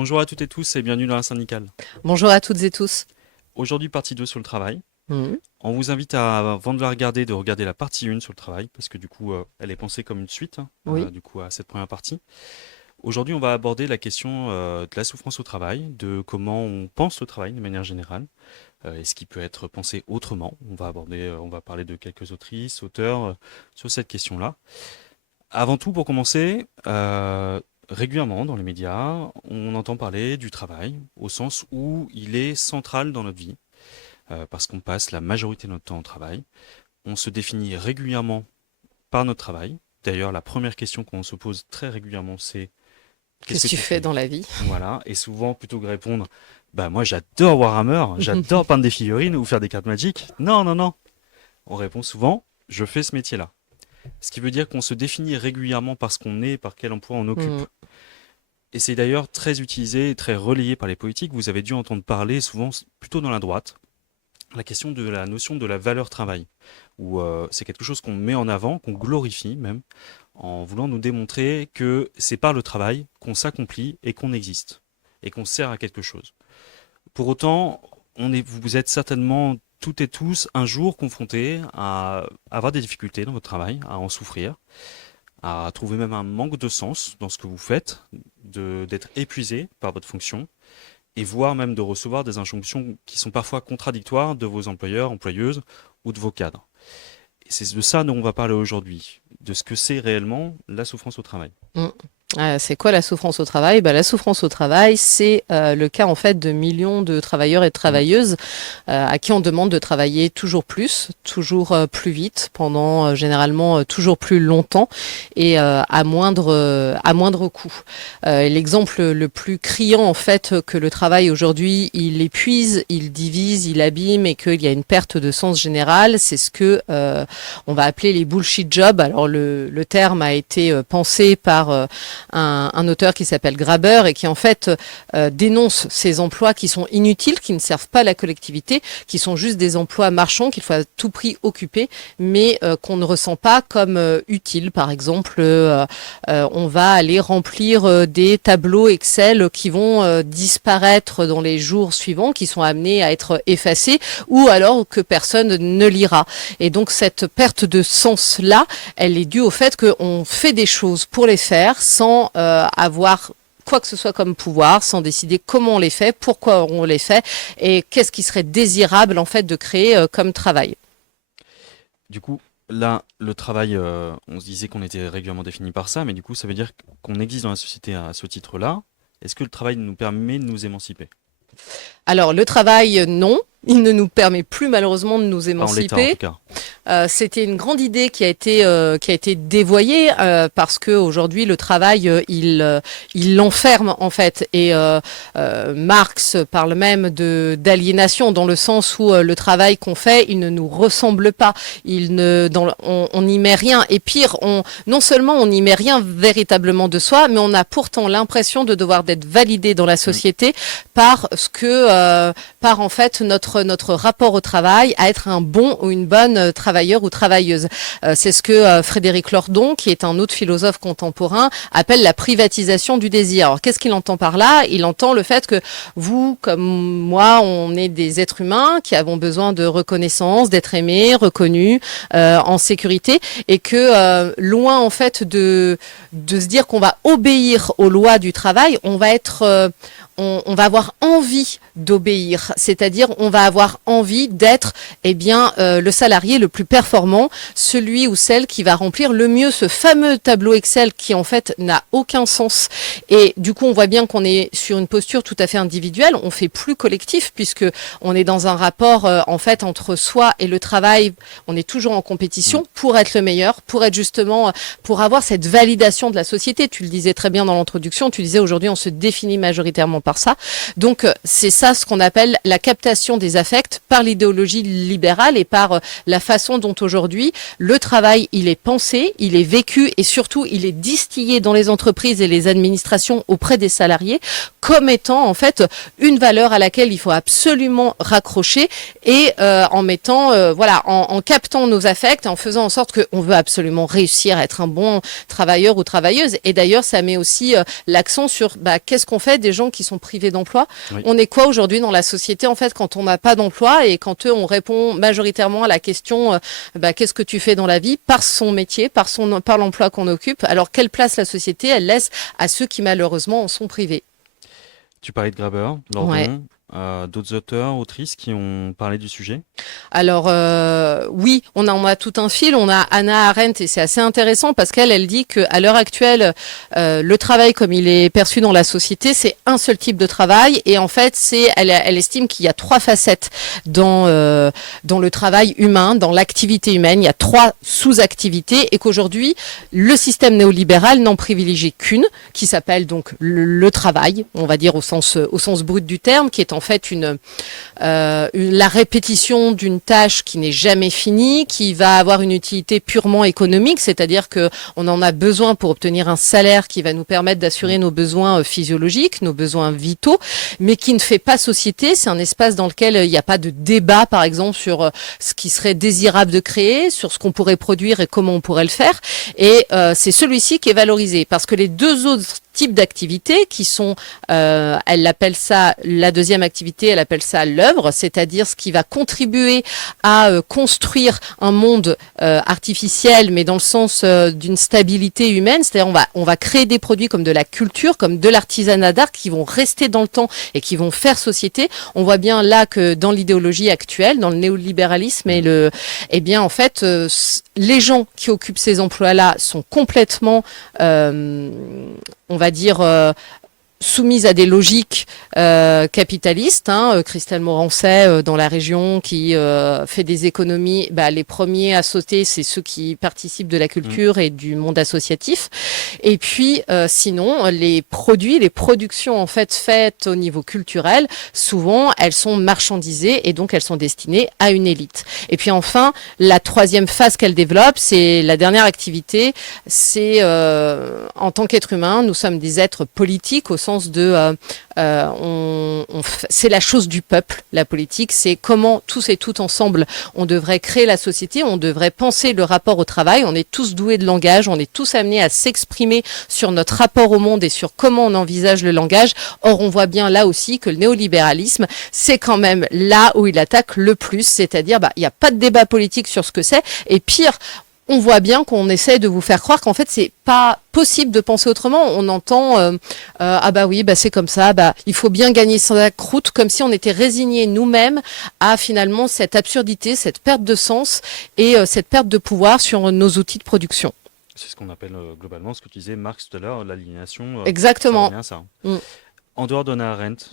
Bonjour à toutes et tous et bienvenue dans la syndicale. Bonjour à toutes et tous. Aujourd'hui, partie 2 sur le travail. Mhm. On vous invite à, avant de la regarder, de regarder la partie 1 sur le travail, parce que du coup, elle est pensée comme une suite, Oui. du coup, à cette première partie. Aujourd'hui, on va aborder la question de la souffrance au travail, de comment on pense le travail de manière générale, et ce qui peut être pensé autrement. On va parler de quelques autrices, auteurs, sur cette question-là. Avant tout, pour commencer, régulièrement dans les médias, on entend parler du travail, au sens où il est central dans notre vie. Parce qu'on passe la majorité de notre temps au travail. On se définit régulièrement par notre travail. D'ailleurs, la première question qu'on se pose très régulièrement, c'est qu'est-ce Qu'est-ce que que tu tu fais fais? dans la vie? Voilà. Et souvent, plutôt que de répondre, bah moi j'adore Warhammer, j'adore peindre des figurines ou faire des cartes Magic. Non, non, non. On répond souvent, je fais ce métier-là. Ce qui veut dire qu'on se définit régulièrement par ce qu'on est, par quel emploi on occupe. Mhm. Et c'est d'ailleurs très utilisé et très relayé par les politiques. Vous avez dû entendre parler souvent, plutôt dans la droite, la question de la notion de la valeur travail, où c'est quelque chose qu'on met en avant, qu'on glorifie même, en voulant nous démontrer que c'est par le travail qu'on s'accomplit et qu'on existe, et qu'on sert à quelque chose. Pour autant, vous êtes certainement toutes et tous un jour confrontés à avoir des difficultés dans votre travail, à en souffrir, à trouver même un manque de sens dans ce que vous faites, d'être épuisé par votre fonction, et voire même de recevoir des injonctions qui sont parfois contradictoires de vos employeurs, employeuses ou de vos cadres. Et c'est de ça dont on va parler aujourd'hui, de ce que c'est réellement la souffrance au travail. Mhm. C'est quoi la souffrance au travail? La souffrance au travail, c'est le cas en fait de millions de travailleurs et de Mm. travailleuses à qui on demande de travailler toujours plus, toujours plus vite, pendant généralement toujours plus longtemps et à moindre coût. L'exemple le plus criant en fait que le travail aujourd'hui, il épuise, il divise, il abîme et qu'il y a une perte de sens général, c'est ce que on va appeler les bullshit jobs. Alors le terme a été pensé par un auteur qui s'appelle Graeber et qui en fait dénonce ces emplois qui sont inutiles, qui ne servent pas la collectivité, qui sont juste des emplois marchands qu'il faut à tout prix occuper, mais qu'on ne ressent pas comme utiles. Par exemple, on va aller remplir des tableaux Excel qui vont disparaître dans les jours suivants, qui sont amenés à être effacés, ou alors que personne ne lira. Et donc cette perte de sens-là, elle est due au fait qu'on fait des choses pour les faire sans avoir quoi que ce soit comme pouvoir, sans décider comment on les fait, pourquoi on les fait et qu'est-ce qui serait désirable en fait de créer comme travail. Du coup, là, le travail, on se disait qu'on était régulièrement défini par ça, mais du coup, ça veut dire qu'on existe dans la société à ce titre-là. Est-ce que le travail nous permet de nous émanciper? Alors le travail, non. Il ne nous permet plus malheureusement de nous Pas en l'état, en tout émanciper. cas. C'était une grande idée qui a été dévoyée parce que aujourd'hui le travail il l'enferme en fait et Marx parle même de d'aliénation dans le sens où le travail qu'on fait il ne nous ressemble pas, on n'y met rien et pire on non seulement on n'y met rien véritablement de soi mais on a pourtant l'impression de devoir d'être validé dans la Mm. société par ce que par en fait notre rapport au travail à être un bon ou une bonne travailleur ou travailleuse. C'est ce que Frédéric Lordon, qui est un autre philosophe contemporain, appelle la privatisation du désir. Alors qu'est-ce qu'il entend par là? Il entend le fait que vous, comme moi, on est des êtres humains qui avons besoin de reconnaissance, d'être aimés, reconnus, en sécurité, et que loin en fait de se dire qu'on va obéir aux lois du travail, on va être on va avoir envie d'obéir, c'est-à-dire on va avoir envie d'être le salarié le plus performant, celui ou celle qui va remplir le mieux ce fameux tableau Excel qui en fait n'a aucun sens. Et du coup on voit bien qu'on est sur une posture tout à fait individuelle, on fait plus collectif puisque on est dans un rapport en fait entre soi et le travail, on est toujours en Mm. compétition pour être le meilleur, pour être justement pour avoir cette validation de la société. Tu le disais très bien dans l'introduction, tu disais aujourd'hui on se définit majoritairement par ça. Donc c'est ça ce qu'on appelle la captation des affects par l'idéologie libérale et par la façon façon dont aujourd'hui le travail, il est pensé, il est vécu et surtout il est distillé dans les entreprises et les administrations auprès des salariés comme étant en fait une valeur à laquelle il faut absolument raccrocher et en mettant, en captant nos affects, en faisant en sorte qu'on veut absolument réussir à être un bon travailleur ou travailleuse. Et d'ailleurs, ça met aussi l'accent sur qu'est-ce qu'on fait des gens qui sont privés d'emploi. Oui. On est quoi aujourd'hui dans la société en fait quand on n'a pas d'emploi et quand on répond majoritairement à la question qu'est-ce que tu fais dans la vie par son métier, par l'emploi qu'on occupe. Alors quelle place la société elle laisse à ceux qui malheureusement en sont privés. Tu parlais de Graeber, Ouais. Lordon, d'autres auteurs, autrices qui ont parlé du sujet. Alors oui, on a tout un fil. On a Hannah Arendt et c'est assez intéressant parce elle dit qu'à l'heure actuelle, le travail comme il est perçu dans la société, c'est un seul type de travail et en fait, elle estime qu'il y a 3 facettes dans le travail humain, dans l'activité humaine. Il y a 3 sous-activités et qu'aujourd'hui, le système néolibéral n'en privilégie qu'une, qui s'appelle donc le travail, on va dire au sens brut du terme, qui est en fait la répétition d'une tâche qui n'est jamais finie, qui va avoir une utilité purement économique, c'est-à-dire que on en a besoin pour obtenir un salaire qui va nous permettre d'assurer nos besoins physiologiques, nos besoins vitaux, mais qui ne fait pas société. C'est un espace dans lequel il n'y a pas de débat, par exemple, sur ce qui serait désirable de créer, sur ce qu'on pourrait produire et comment on pourrait le faire. Et c'est celui-ci qui est valorisé, parce que les 2 autres types d'activités qui sont, elle appelle ça, la deuxième activité, elle appelle ça l'œuvre, c'est-à-dire ce qui va contribuer à construire un monde artificiel, mais dans le sens d'une stabilité humaine, c'est-à-dire on va créer des produits comme de la culture, comme de l'artisanat d'art qui vont rester dans le temps et qui vont faire société. On voit bien là que dans l'idéologie actuelle, dans le néolibéralisme eh bien en fait, les gens qui occupent ces emplois-là sont complètement on va dire, soumise à des logiques capitalistes. Christelle Morancet dans la région qui fait des économies, les premiers à sauter, c'est ceux qui participent de la culture et du monde associatif. Et puis sinon, les productions en fait faites au niveau culturel, souvent elles sont marchandisées et donc elles sont destinées à une élite. Et puis enfin, la 3e phase qu'elle développe, c'est la dernière activité, c'est en tant qu'être humain, nous sommes des êtres politiques au sens de c'est la chose du peuple, la politique, c'est comment tous et toutes ensemble on devrait créer la société, on devrait penser le rapport au travail, on est tous doués de langage, on est tous amenés à s'exprimer sur notre rapport au monde et sur comment on envisage le langage. Or on voit bien là aussi que le néolibéralisme, c'est quand même là où il attaque le plus, c'est-à-dire il n'y a pas de débat politique sur ce que c'est, et pire, on voit bien qu'on essaie de vous faire croire qu'en fait, c'est pas possible de penser autrement. On entend c'est comme ça, il faut bien gagner sa croûte, comme si on était résignés nous-mêmes à finalement cette absurdité, cette perte de sens et cette perte de pouvoir sur nos outils de production. C'est ce qu'on appelle globalement, ce que tu disais, Marx tout à l'heure, l'aliénation. Exactement. Ça revient à ça. En dehors d'Hannah Arendt,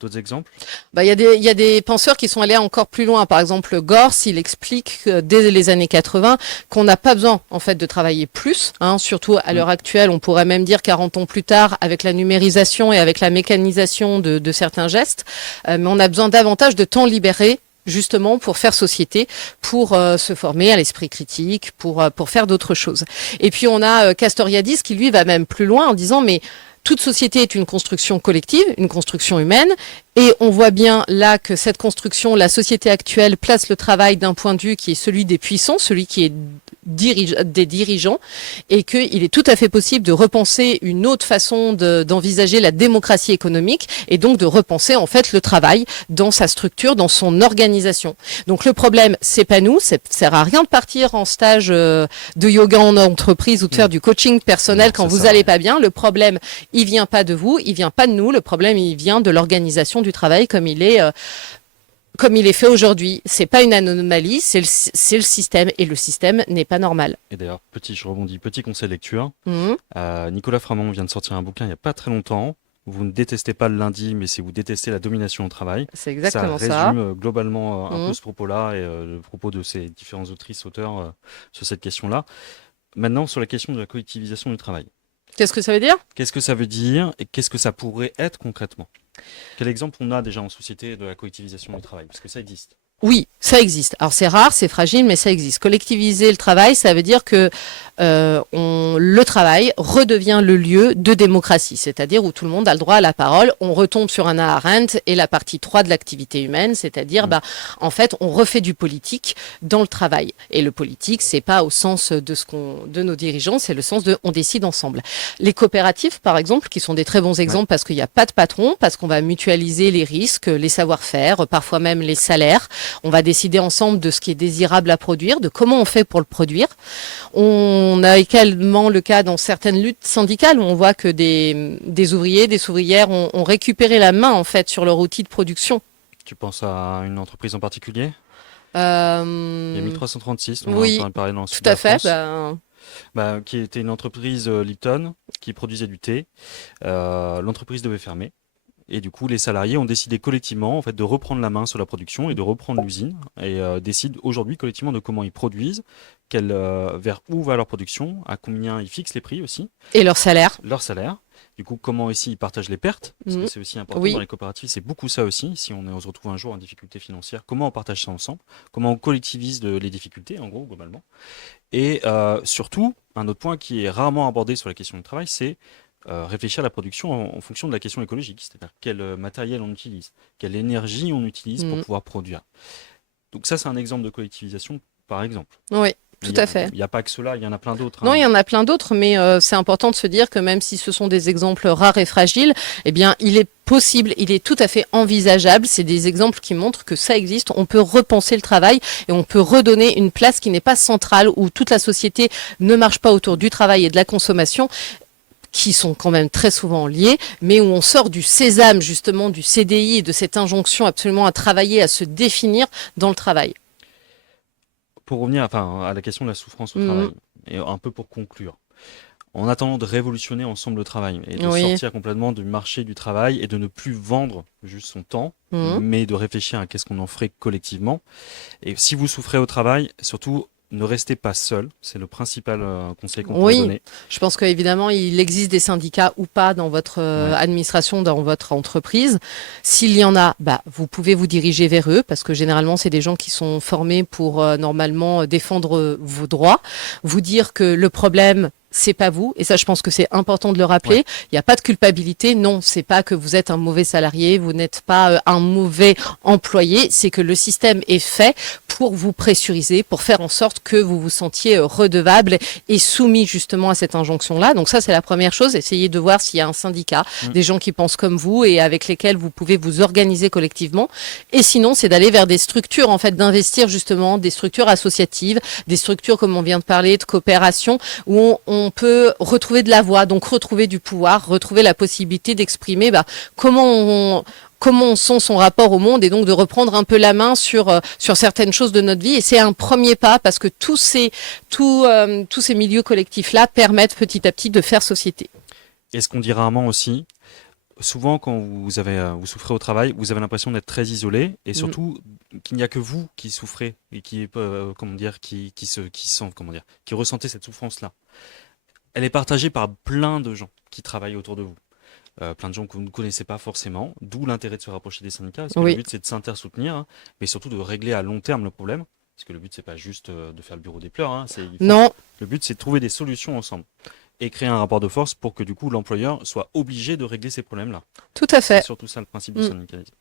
d'autres exemples? Il y a des penseurs qui sont allés encore plus loin. Par exemple, Gors, il explique dès les années 80 qu'on n'a pas besoin en fait de travailler plus. Surtout à l'heure actuelle, on pourrait même dire 40 ans plus tard, avec la numérisation et avec la mécanisation de certains gestes. Mais on a besoin davantage de temps libéré justement pour faire société, pour se former à l'esprit critique, pour faire d'autres choses. Et puis on a Castoriadis qui lui va même plus loin en disant mais toute société est une construction collective, une construction humaine, et on voit bien là que cette construction, la société actuelle place le travail d'un point de vue qui est celui des puissants, celui qui est des dirigeants, et qu'il est tout à fait possible de repenser une autre façon d'envisager la démocratie économique, et donc de repenser en fait le travail dans sa structure, dans son organisation. Donc le problème, c'est pas nous, ça sert à rien de partir en stage de yoga en entreprise ou de faire du coaching personnel quand vous allez pas bien. Le problème, il vient pas de vous, il vient pas de nous. Le problème, il vient de l'organisation du travail comme il est fait aujourd'hui. C'est pas une anomalie, c'est le système et le système n'est pas normal. Et d'ailleurs, je rebondis, petit conseil lecture. Nicolas Framont vient de sortir un bouquin il n'y a pas très longtemps. Vous ne détestez pas le lundi, mais si vous détestez la domination au travail. C'est exactement ça. Ça résume globalement un peu ce propos-là et le propos de ces différents autrices, auteurs sur cette question-là. Maintenant, sur la question de la collectivisation du travail. Qu'est-ce que ça veut dire? Qu'est-ce que ça veut dire et qu'est-ce que ça pourrait être concrètement? Quel exemple on a déjà en société de la collectivisation du travail? Parce que ça existe. Oui, Ça existe. Alors c'est rare, c'est fragile, mais ça existe. Collectiviser le travail, ça veut dire que le travail redevient le lieu de démocratie, c'est-à-dire où tout le monde a le droit à la parole. On retombe sur Hannah Arendt et la partie 3 de l'activité humaine, c'est-à-dire en fait on refait du politique dans le travail. Et le politique, c'est pas au sens de nos dirigeants, c'est le sens de on décide ensemble. Les coopératives, par exemple, qui sont des très bons exemples parce qu'il n'y a pas de patron, parce qu'on va mutualiser les risques, les savoir-faire, parfois même les salaires. On va décider ensemble de ce qui est désirable à produire, de comment on fait pour le produire. On a également le cas dans certaines luttes syndicales où on voit que des ouvriers, des ouvrières ont récupéré la main en fait sur leur outil de production. Tu penses à une entreprise en particulier? Il y a Euh, 1336, on en a oui, entendu parler dans le tout sud de à la fait. France, qui était une entreprise Lipton qui produisait du thé. L'entreprise devait fermer. Et du coup, les salariés ont décidé collectivement en fait, de reprendre la main sur la production et de reprendre l'usine et décident aujourd'hui collectivement de comment ils produisent, vers où va leur production, à combien ils fixent les prix aussi, Et leur salaire. leur salaire. Du coup, comment aussi ils partagent les pertes, parce que Mhm. c'est aussi important dans Oui. les coopératives, c'est beaucoup ça aussi. Si on se retrouve un jour en difficulté financière, comment on partage ça ensemble, comment on collectivise les difficultés, en gros, globalement. Et surtout, un autre point qui est rarement abordé sur la question du travail, c'est réfléchir à la production en fonction de la question écologique, c'est-à-dire quel matériel on utilise, quelle énergie on utilise pour Mhm. pouvoir produire. Donc ça, c'est un exemple de collectivisation, par exemple. Oui, Mais tout à fait. il y a pas que cela, il y en a plein d'autres, Non, il hein. y en a plein d'autres, mais c'est important de se dire que même si ce sont des exemples rares et fragiles, eh bien, il est possible, il est tout à fait envisageable. C'est des exemples qui montrent que ça existe. On peut repenser le travail et on peut redonner une place qui n'est pas centrale, où toute la société ne marche pas autour du travail et de la consommation, qui sont quand même très souvent liés, mais où on sort du sésame, justement, du CDI et de cette injonction absolument à travailler, à se définir dans le travail. Pour revenir à la question de la souffrance au Mhm. travail, et un peu pour conclure, en attendant de révolutionner ensemble le travail et de Oui. sortir complètement du marché du travail et de ne plus vendre juste son temps, Mhm. mais de réfléchir à qu'est-ce qu'on en ferait collectivement. Et si vous souffrez au travail, surtout, ne restez pas seul. C'est le principal conseil qu'on pourrait Oui, donner. je pense qu'évidemment, il existe des syndicats ou pas dans votre Ouais. administration, dans votre entreprise. S'il y en a, vous pouvez vous diriger vers eux parce que généralement, c'est des gens qui sont formés pour normalement défendre vos droits, vous dire que le problème, c'est pas vous. Et ça, je pense que c'est important de le rappeler. Ouais. Il n'y a pas de culpabilité. Non, c'est pas que vous êtes un mauvais salarié, vous n'êtes pas un mauvais employé. C'est que le système est fait pour vous pressuriser, pour faire en sorte que vous vous sentiez redevable et soumis justement à cette injonction-là. Donc ça, c'est la première chose. Essayez de voir s'il y a un syndicat, des gens qui pensent comme vous et avec lesquels vous pouvez vous organiser collectivement. Et sinon, c'est d'aller vers des structures, en fait, d'investir justement, des structures associatives, des structures, comme on vient de parler, de coopération, où on peut retrouver de la voix, donc retrouver du pouvoir, retrouver la possibilité d'exprimer comment on sent son rapport au monde et donc de reprendre un peu la main sur certaines choses de notre vie. Et c'est un premier pas parce que tous ces milieux collectifs-là permettent petit à petit de faire société. Et ce qu'on dit rarement aussi, souvent quand vous souffrez au travail, vous avez l'impression d'être très isolé et surtout qu'il n'y a que vous qui souffrez et qui ressentez cette souffrance-là. Elle est partagée par plein de gens qui travaillent autour de vous. Plein de gens que vous ne connaissez pas forcément, d'où l'intérêt de se rapprocher des syndicats, parce que le Oui. but c'est de s'intersoutenir, hein, mais surtout de régler à long terme le problème, parce que le but c'est pas juste de faire le bureau des pleurs, hein, Non, le but c'est de trouver des solutions ensemble et créer un rapport de force pour que du coup l'employeur soit obligé de régler ces problèmes-là. tout à C'est fait. surtout ça le principe du syndicalisme.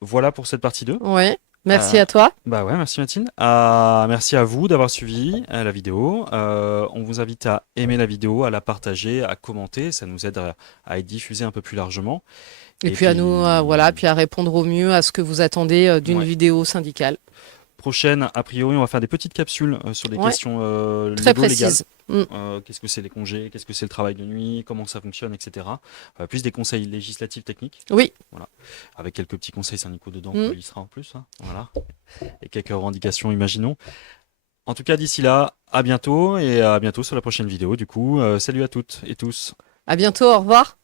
Voilà pour cette partie 2. Oui. Merci à toi. Bah ouais, merci Mathilde. Merci à vous d'avoir suivi la vidéo. On vous invite à aimer la vidéo, à la partager, à commenter. Ça nous aide à être diffusé un peu plus largement. Et puis à nous, puis à répondre au mieux à ce que vous attendez d'une Ouais. vidéo syndicale. Prochaine, a priori, on va faire des petites capsules sur des Ouais. questions Très légales. précise. Qu'est-ce que c'est les congés, qu'est-ce que c'est le travail de nuit, comment ça fonctionne, etc. Plus des conseils législatifs techniques. Oui. Voilà. Avec quelques petits conseils syndicaux dedans, Mm. il sera en plus. Hein. Voilà. Et quelques revendications, imaginons. En tout cas, d'ici là, à bientôt et à bientôt sur la prochaine vidéo. Du coup, salut à toutes et tous. À bientôt. Au revoir.